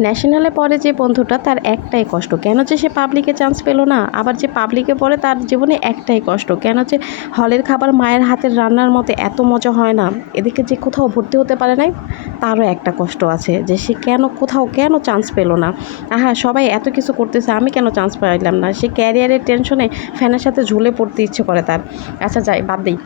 ন্যাশনালে পড়ে যে বন্ধুটা, তার একটাই কষ্ট। কেন যে সে পাবলিকে চান্স পেল না, আবার যে পাবলিকে পড়ে তার জীবনে একটাই কষ্ট। কেন যে হলের খাবার মায়ের হাতের রান্নার মতো এত মজা হয় না, এদিকে যে কোথাও ভর্তি হতে পারে নাই, তারও একটা কষ্ট আছে যে সে কেন কোথাও কেন চান্স পেল না। আহা, সবাই এত কিছু করতেছে, আমি কেন চান্স পাইলাম না? সে ক্যারিয়ারের টেনশনে ফ্যানের সাথে ঝুলে পড়তে ইচ্ছে করে তার। আচ্ছা যাই, বাদ দিই।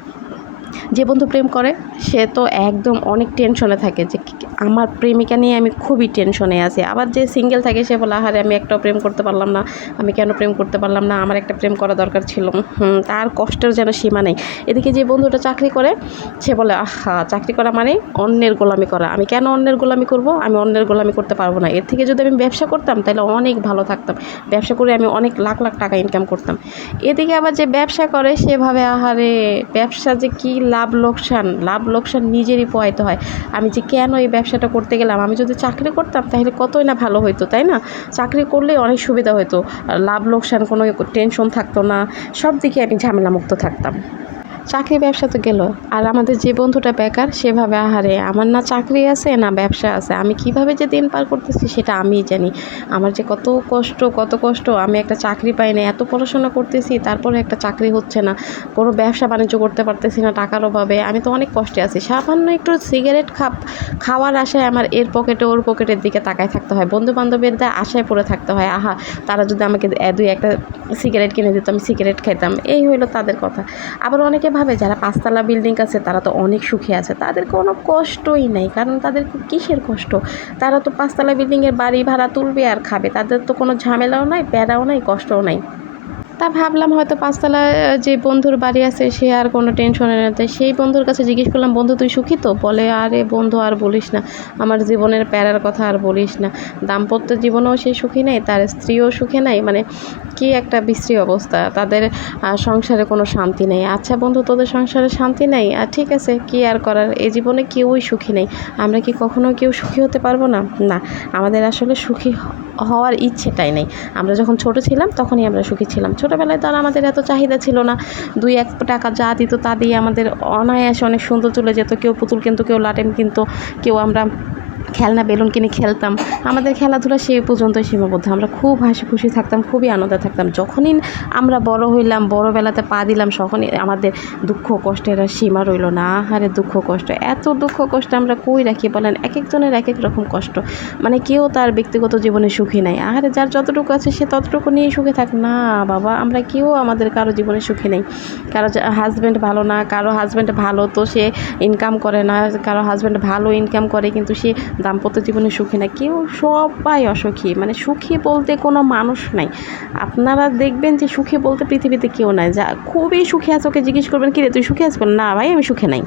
যে বন্ধু প্রেম করে, সে তো একদম অনেক টেনশনে থাকে যে আমার প্রেমিকা নিয়ে আমি খুবই টেনশনে আছি। আবার যে সিঙ্গেল থাকে, সে বলে, আহারে, আমি একটাও প্রেম করতে পারলাম না। আমি কেন প্রেম করতে পারলাম না? আমার একটা প্রেম করা দরকার ছিল। তার কষ্টের যেন সীমা নেই। এদিকে যে বন্ধুটা চাকরি করে, সে বলে, আহা, চাকরি করা মানে অন্যের গোলামি করা। আমি কেন অন্যের গোলামি করব? আমি অন্যের গোলামি করতে পারব না। এর থেকে যদি আমি ব্যবসা করতাম, তাহলে অনেক ভালো থাকতাম। ব্যবসা করে আমি অনেক লাখ লাখ টাকা ইনকাম করতাম। এদিকে আবার যে ব্যবসা করে সেভাবে আহারে, ব্যবসা যে কি লাভ লোকসান লাভ লোকসান নিজেরই পোয়াইতে হয়। আমি যে কেন এই ব্যবসাটা করতে গেলাম? আমি যদি চাকরি করতাম তাহলে কতই না ভালো হতো তাই না? চাকরি করলে অনেক সুবিধা হতো লাভ লোকসান কোনো টেনশন থাকতো না। সব দিকে আমি ঝামেলামুক্ত থাকতাম। চাকরি ব্যবসা তো গেল। আর আমাদের যে বন্ধুটা বেকার, সেভাবে, আহারে, আমার না চাকরি আছে, না ব্যবসা আছে। আমি কীভাবে যে দিন পার করতেছি, সেটা আমিই জানি। আমার যে কত কষ্ট কত কষ্ট, আমি একটা চাকরি পাই না, এত পড়াশোনা করতেছি, তারপরে একটা চাকরি হচ্ছে না। কোনো ব্যবসা বাণিজ্য করতে পারতেছি না টাকার অভাবে। আমি তো অনেক কষ্টে আছি। সামান্য একটু সিগারেট খাপ, খাওয়ার আশায় আমার এর পকেটে, ওর পকেটের দিকে তাকায় থাকতে হয়। বন্ধু বান্ধবীদের আশায় পড়ে থাকতে হয়, আহা, তারা যদি আমাকে দুই একটা সিগারেট কিনে দিত, আমি সিগারেট খেতাম এই হইল তাদের কথা। আবার অনেকে ভাবে যারা পাঁচতলা বিল্ডিং আছে, তারা তো অনেক সুখী আছে। তাদের কোনো কষ্টই নেই, কারণ তাদের কিসের কষ্ট? তারা তো পাঁচতলা বিল্ডিংয়ের বাড়ি ভাড়া তুলবে আর খাবে। তাদের তো কোনো ঝামেলাও নাই, প্যারাও নাই, কষ্টও নাই। তা ভাবলাম হয়তো পাঁচতলা যে বন্ধুর বাড়ি আছে, সে আর কোনো টেনশনে নেই। তাই সেই বন্ধুর কাছে জিজ্ঞেস করলাম, বন্ধু, তুই সুখী তো? বলে, আরে বন্ধু, আর বলিস না। আমার জীবনের প্যারার কথা আর বলিস না। দাম্পত্য জীবনেও সে সুখী নেই, তার স্ত্রীও সুখী নাই। মানে কি একটা বিশ্রী অবস্থা? তাদের সংসারে কোনো শান্তি নেই। আচ্ছা বন্ধু, তোদের সংসারে শান্তি নেই? আর ঠিক আছে, কি আর করার? এই জীবনে কেউই সুখী নেই। আমরা কি কখনো কেউ সুখী হতে পারব না? না, আমাদের আসলে সুখী হওয়ার ইচ্ছেটাই নেই। আমরা যখন ছোট ছিলাম, তখনই আমরা সুখী ছিলাম। ছোটোবেলায় তো আর আমাদের এত চাহিদা ছিল না। দুই এক টাকা যা দিত তা দিয়ে আমাদের অনায়াসে অনেক সুন্দর চলে যেত। কেউ পুতুল কিনতো, কেউ লাটেম কিনতো, কেউ আমরা খেলনা বেলুন কিনে খেলতাম। আমাদের খেলাধুলা সে পর্যন্তই সীমাবদ্ধ। আমরা খুব হাসি খুশি থাকতাম, খুবই আনন্দে থাকতাম। যখনই আমরা বড় হইলাম বড়বেলাতে পা দিলাম, তখনই আমাদের দুঃখ কষ্টের আর সীমা রইল না। আহারে দুঃখ কষ্ট, এত দুঃখ কষ্ট আমরা কই রাখি বলেন? এক একজনের এক এক রকম কষ্ট। মানে কেউ তার ব্যক্তিগত জীবনে সুখী নাই। আহারে যার যতটুকু আছে সে ততটুকু নিয়ে সুখে থাক। না বাবা, আমরা কেউ আমাদের কারও জীবনে সুখী নেই। কারও হাজব্যান্ড ভালো না, কারও হাজব্যান্ড ভালো তো সে ইনকাম করে না, কারও হাজব্যান্ড ভালো ইনকাম করে, কিন্তু সে দাম্পত্য জীবনে সুখী না, কেউ সবাই অসুখী। মানে সুখী বলতে কোনো মানুষ নাই। আপনারা দেখবেন যে সুখী বলতে পৃথিবীতে কেউ নাই। যা, খুবই সুখী আছে, ওকে জিজ্ঞেস করবেন, কিরে, তুই সুখী আছো না, ভাই, আমি সুখে নাই।